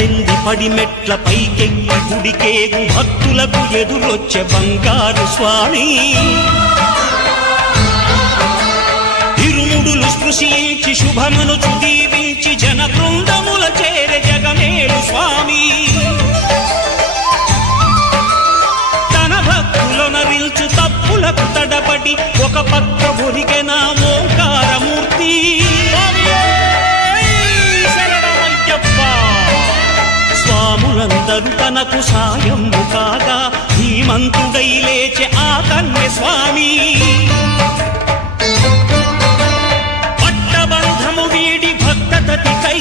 పద్దెనిమిది పడిమెట్ల పైకెక్కి గుడికేగు భక్తులకు ఎదురొచ్చే బంగారు స్వామి. తిరుముడులు స్పృశించి శుభమును చుదీవించి జన బృందముల చేర జగమేలు స్వామి. తన భక్తులొనరిల్చు తప్పులకు తడబడి ఒక పక్క ఒరిగెన ఓంకారమూర్తి స్వాములందరూ తనకు సాయము కాగా ధీమంతుడై లేచే ఆ కన్య స్వామి. పట్టబంధము వీడి భక్తతతికై